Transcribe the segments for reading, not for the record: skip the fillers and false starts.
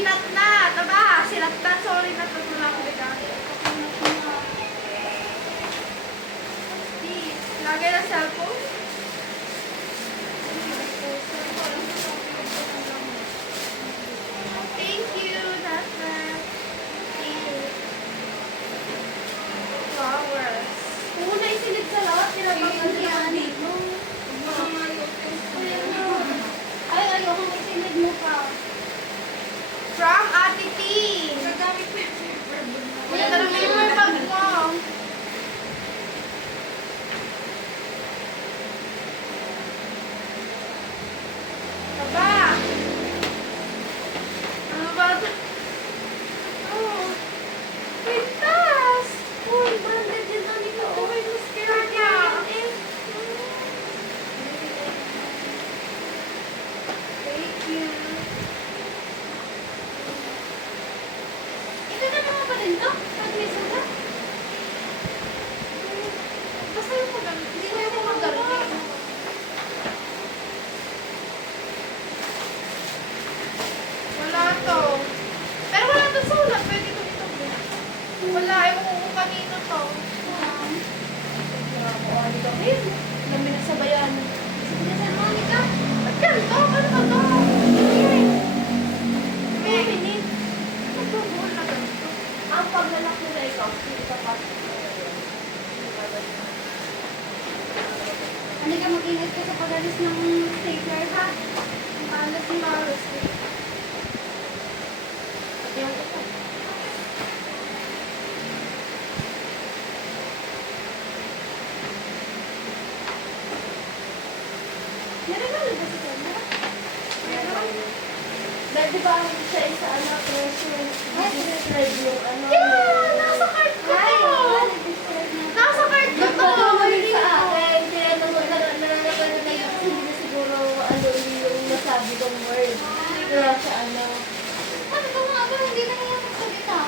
sinat na. Taba, sinat na. Sorry na. Tutulak ko ka. Please. Lagay na cellphone. Thank you. That's it. Thank you. Flowers. Kung una isilid sa lahat, pinapagod na dito. Ay, ayoko may silid mo pa. From Ate T. Gagamit mo yung Wala na lang paper bag mo. Taba. Ano ba ito? Oh. Pintas. Uy, banded yun na nito. Oh, may mascara ka. Thank you. Ito na naman pa rin to? Pag may sugat? Basta yung magamit. Hindi ko yung magamit. Wala to. Pero wala to sulat. Pwede ko ito. Wala. Ewan ko kung kanino to. Lami na sa bayan. Sige sa Monica. Ba't ganito? Ano ba to? May minute. Nagbubuhol na ganito. Ang paglalak nila ikaw, hindi ka pa. Ano ka mag-ingat ka sa pag-alis ng stapler, ha? Ang palas ni Maros. Pati yung ito. Naregalo ba si Sandra? Dahil di ba siya isa pressure, describe yung Yeah! Nasa card ko Ay, to! nag-describe na. Nasa card ko to! nagpapagaling sa akin, kaya nananapan na hindi na siguro yung nasabi kong word. Kaya siya Sabi ko nga ba, hindi na kaya magsalita.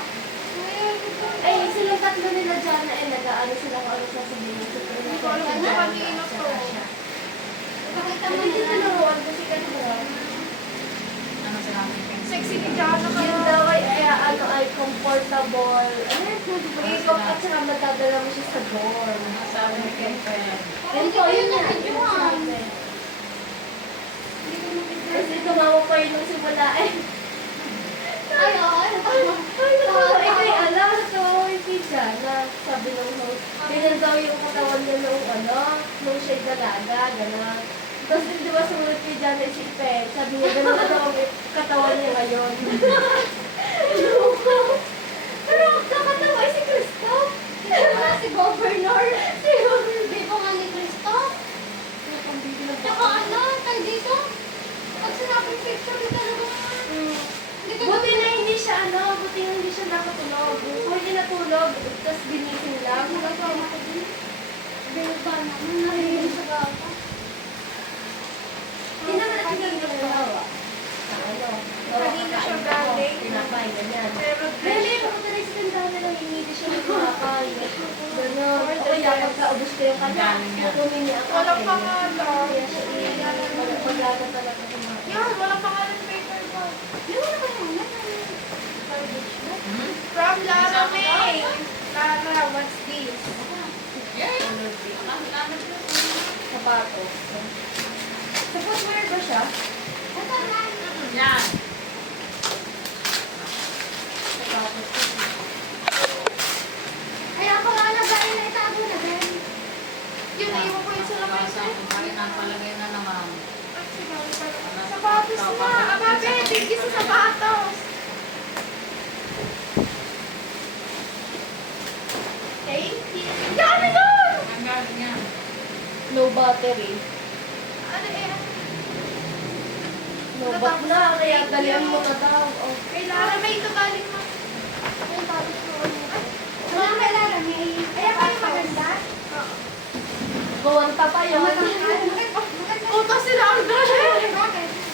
ay silang tatlo nila dyan na nag-aano sila kung ano sasabihin sa Hindi ko alam kung kanino to. Pakita mo Hindi nila. tinuruan kasi kanina. Sexy ni Jana ka. Yun daw ay comfortable. Ano yun? Mag-ikot at saka magdadala mo siya sa dorm. Sabi ni Kempen. Yun po, yun na. Yun sabi. Kasi tumawa pa yun nung simula eh. Ay, oo. Ay, ay, ay, alam to, hindi siya na sabi ng host. Ganyan daw yung katawan niya nung siya'y dalaga, gano'n. Tapos di ba sumunod kay Jana isipin, sabi niya gano'n na daw ang katawan niya ngayon. Pero kakatawa ay si Christoph. Hindi ko nga si Governor. Hindi ko nga ni Christoph. Tsaka ano, tayo dito. Pag sinabing picture, di talaga hindi ko Buti na hindi siya buti na hindi siya nakatulog. Kung hindi natulog, tapos ginising lang. nagagawa ko din. Pero ba naman, narinig sa bata. Hindi naman natin ginawa. Kanina siya galing. Tinapay, ganyan. Pero Dali, pumunta na si Tandana lang, hindi siya nagpapay. Gano'n. O kaya pagkaubos ko yung kanya, kukunin niya ang walang akin. pangalan. Kaya siya maglaga talaga kumain. Yan, walang pangalan ng paper bag. Yung ano ba yung From Lara May. Lara, what's this? Sapatos. Sa footwear ba siya? Ito na. Yan. Sapatos. Ay, ako nga nagaling na itago na din. Yun, naiwan ko yun sa lamay. Palagay na naman. Sapatos na. Ababe, thank you sa sapatos. Thank you. Dami nun! Ang galing yan. No battery. Ano eh? No bat na, kaya dalihan mo na daw. Oh. Kay Lara May ito galing mo. Yung tapos ko. Wala may laramay. Ay, ako yung maganda. Kumanta pa yun. Utos sila ang dali.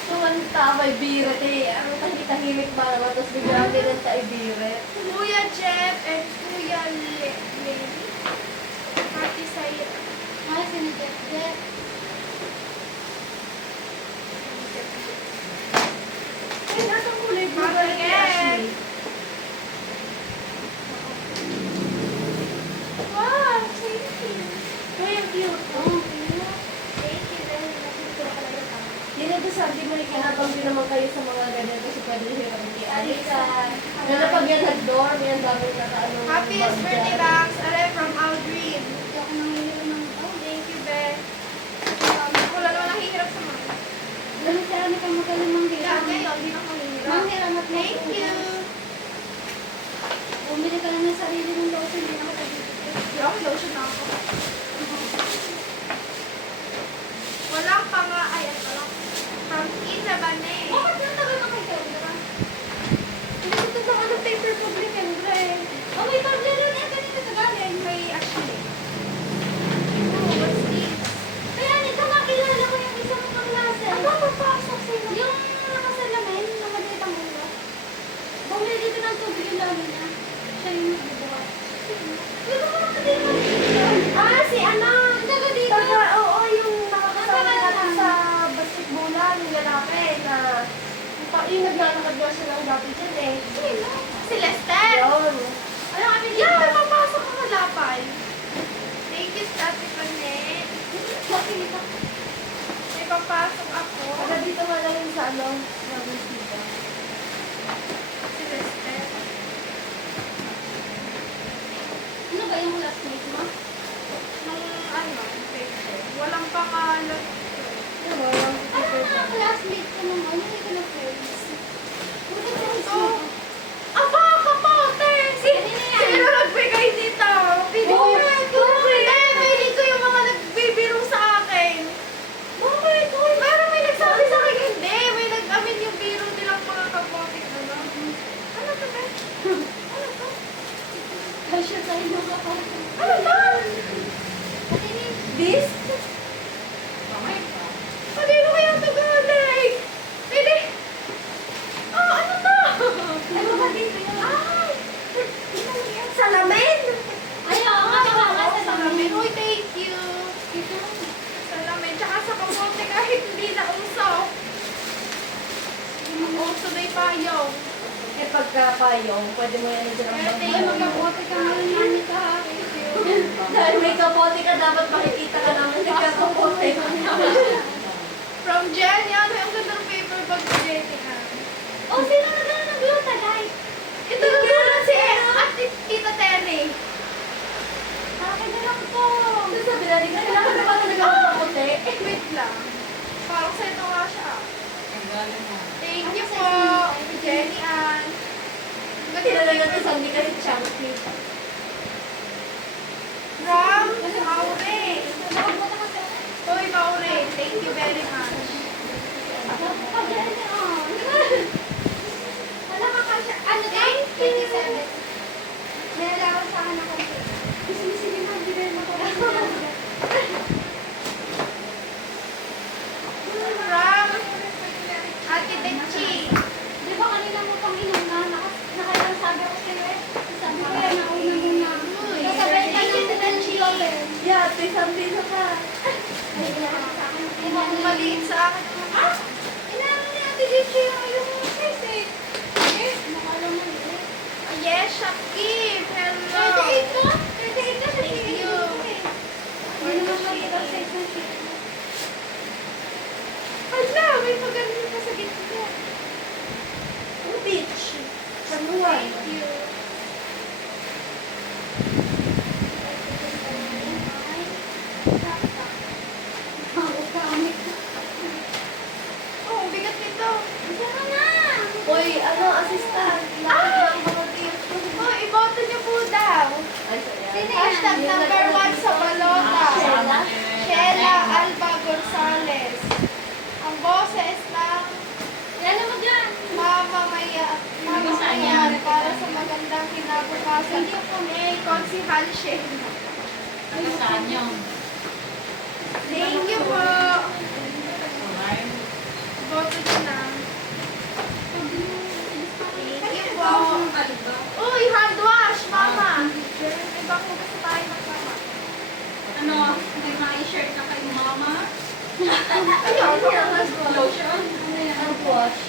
Kumanta, may biret eh. Ano tahimik ba naman, tapos biglang din sa ibiret. Kuya Jeff and Kuya Lenny. Party sa'yo. Ay, sinigit. Ay, nasang kulay blue ba? Bakit? sabi mo, ikinabang din naman kayo sa mga ganyan kasi pwede hiram kay Alisa. Lalo pag yan nag-dorm, yan daming nakaano. Happiest birthday, Rax. Are from Aldrin. Hindi ako nangyayari ng tao. Thank you, Be. Wala naman nahihirap sa mga. Dahil sa amin kang magaling mang Kaya ngayon, hindi na mahihirap. Mang hiram at Thank you. Bumili ka lang ng sarili ng lotion, hindi na ako tagtitipid. Hindi ako lotion na ako. Wala pa nga. Ay, ano lang. From Ina Bane. Bakit nang tagal na kay Kendra? Hindi ko ito ng ano paper public and eh. Oh, may pagla rin eh. Kanina sa galing. May actually. Oh, what's this? Kaya nito makilala ko yung isang kaklase. Ang papapasok sa'yo. Yung nakasalamin na maliit ang ulo. Bumili dito ng tubig yung lalo niya. Siya yung nagbubuhat. Di ba mga kadito dito? Ah, si ano? Taga dito. Oo, yung nakakasama Nasaan natin na? sa basketballan, yung lalaki na yung naglalakad nga siya lang dati dyan eh. Sino? Si Lester! Yun. Ano kami dito? Yeah, may papasok ang malapay. Thank you, Ate Panet. Makilita. May papasok ako. Taga dito nga lang yun sa ano, namin sila. Si Lester. Ano ba yung classmate mo? Nung ano, paper. Walang pangalan. Yun, walang Ano paper mga pa. classmate ko naman? Hindi ko na friends. Bakit friends Ito. mo? Ang baka kapote! Sino nagbigay dito? Pili ko Oh, yan. Pili ko yung mga nagbibiro sa akin. Bakit? Uy, pero may nagsabi sa akin, hindi. May nag-amin yung biro nilang mga kapote. Ano to, be? Ano to? Kasya sa inyo ka pa. Ano to? This? Kamay pa. Kanino kaya ito galing? Pili. Oh, ano to? Ay, baka dito yun. Ay! Salamin! Ay, oo, nakakaka sa Salamin. Uy, thank you. Dito. Salamin. Tsaka sa kapote kahit hindi na uso. Uso na yung payong. Eh pagkapayong, pwede mo yan dyan ang Thank Ay, you. magkabote ka ngayon namin ka. Dahil may kapote ka, dapat makikita ka namin nagkakapote. From Jenny. Ano yung ganda ng paper bag ni Jenny? Oh, sino na gano'n ng glutathione? Ito yung ganda si at Tita Terry. Akin na lang to. Ito sabi na, di ka kailangan na ba talaga makapote? Wait lang. Parang sa ito nga siya. Ang galing mo. Thank you po, Jenny Ann. Ang ganda Kilala ng na ito paper sa bag. hindi kasi chunky. From Maure. Nakagbuta ka sa... Hoy, Maure. Thank you very much. Pagdaan niya, oh. Wala ka kasya. Ano to? Thank you. 27. May alaw sa akin ako. Sige na, bigay mo ko. From Ate Dechi. Di ba kanina mo pang inuna? Nakailang sabi ako sa'yo eh. Sabi ko yan, nauna muna. Uy, Kasabay ka thank you, ng Tita Chi. Yeah, pisang-pisa ka. Ay, wala ka sa akin. Hindi mo maliit sa akin. Ah! Inaano ni Ate Lichi yung face eh. Eh, nakala mo eh. Oh, yes, Shakib. Hello. 38 ka? 38 ka sa Thank tingin you. mo eh. Hindi naman makita ang size ng shit mo. Hala, may magaling ka sa gitna. Ang beach. Sa buwan. Thank you. Oh, ang bigat nito. Uy, ano, assistant. Lapit ng mga tips ko. Oh, iboto niyo po daw. Ay, sorry. Sino yan? Hashtag number 1 sa balota. Sheila? Sheila Alba Gonzalez. Ang boses ng Yan mo dyan. Mama Mayan para sa magandang kinabukasan ni Konsihal Sheila. Ano saan yun? Thank you po. Kamay. Boto niyo na. Thank you po. Uy, hand wash, mama. May bako gusto tayo ng mama. Ano? May mga shirt na kay mama? Ayun, Lotion? Ang wash.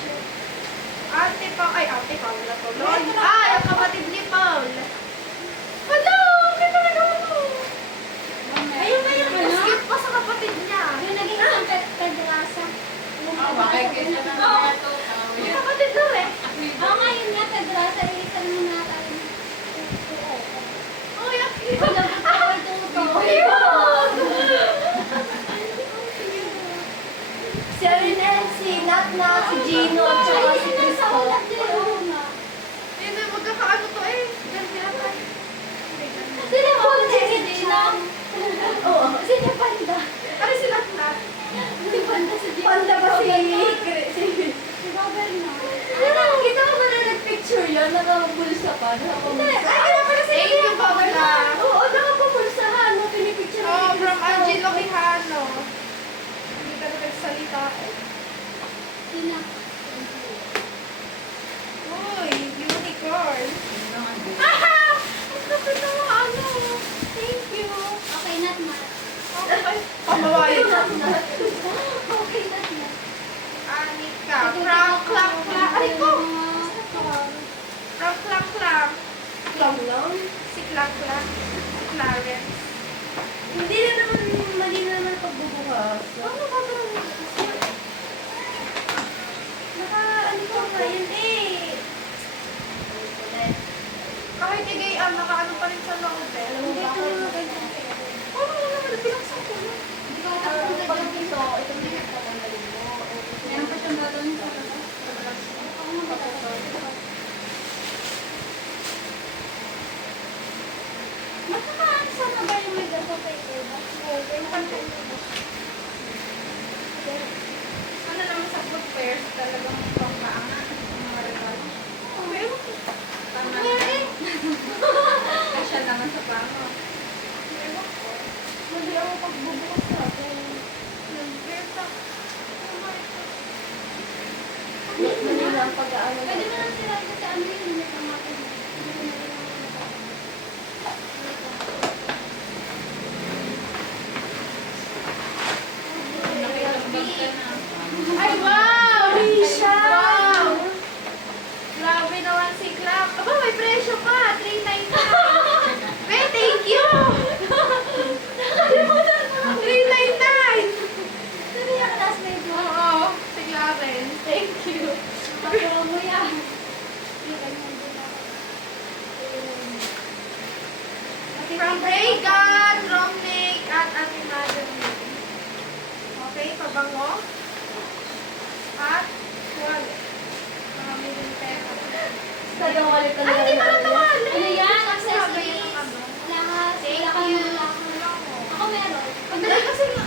Ate Paul na to. Ay, ang kapatid ni Paul. Hello, may talaga ako. Ayun na yung mas cute pa sa kapatid niya. Yung naging isang pedrasa. Ah, bakit? Kaysa na nato. Yung kapatid ko rin. Oo nga, yun nga, tagrasa, ilisan mo na tayo. Oh, yak. Wala mo tayo tuto. Si Arinel, si Natna, si Gino, at saka si Cristo. Hindi, magkakaano to eh. Ganti na tayo. Sino po si Gina? Oo. Sino panda? Ano sila na? Si panda si Gina. Panda ba si... Si Governor. Kita mo na nag-picture yan, nakabulsa pa. Nakabulsa. Ay, kaya pala si Thank you, Paula. Oo, nakapabulsahan. No, pinipicture Oh, ni from Cristo. Angelo Quijano. Hindi ka na nagsalita eh. Sino? Uy, unicorn. Aha! Ang kapit na mga ano. Thank you. Okay, not much. Okay. Pamawayo na. Okay, not much. Anika. From Clang Clang. Ay ko! From Clang Clang. Lang lang. Si Clang Clang. Si Clarence. Hindi na naman, mali na naman pagbubukas. Ano ba ito? Ano ko nga yun eh. Kahit igay nakaano pa rin sa loob eh. Alam mo Hindi ba? ko naman ganyan. Ano naman? Pinaksan ko na. Hindi ko Pag tapos ito, ito na yung tatanggalin mo. Meron pa siyang gagawin sa labas. Magkakaan sana ba yung may gato kay Eva? Ano naman sa food fairs, talagang pangkaangan. Mga regalo. Meron. Tama na. Kasya naman sa pango. Mali ako pagbubukas natin. Nag-versa. Oh my God. Mali lang pag-aano. Pwede mo lang sila sa ano yun, may pamatin. Nakitambag ka na. Ay, wow! Risha! Wow! Grabe naman si Clark. Aba, may presyo pa. 399. Be, thank you! 399! Sabi niya classmate mo. Oo, si Clarence. Thank you. Pagkawa mo yan. Hindi ka niyan din ako. From Reagan, Romnick, at Ate Madeline. Okay, pabango. At wallet. Marami din pera. Tagawali ka Ay, hindi pala tawali. Ano yan? Sabi Accessories. yung ano. Lahat. Thank Wala ka you. naman. Ako meron. Pagdali kasi, ano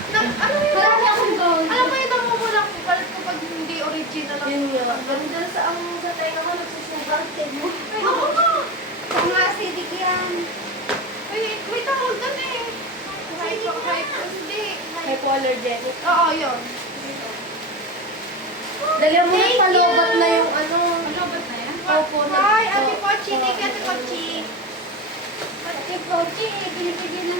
yun? Marami akong gold. Alam mo yung namumulak ko kapag hindi original ang Yun nga. Ganda sa ang sa tenga ko nagsusugat mo. Ay, oo nga. Kung nga acidic yan. Ay, may tawag doon eh. Hindi. Hypoallergenic. Oo, yun. Dali mo na Thank palobat you. na yung ano. Malobot na yan? Opo. Hi, Ate Pochi. Thank you, Ate Pochi. Ate Pochi, binibigyan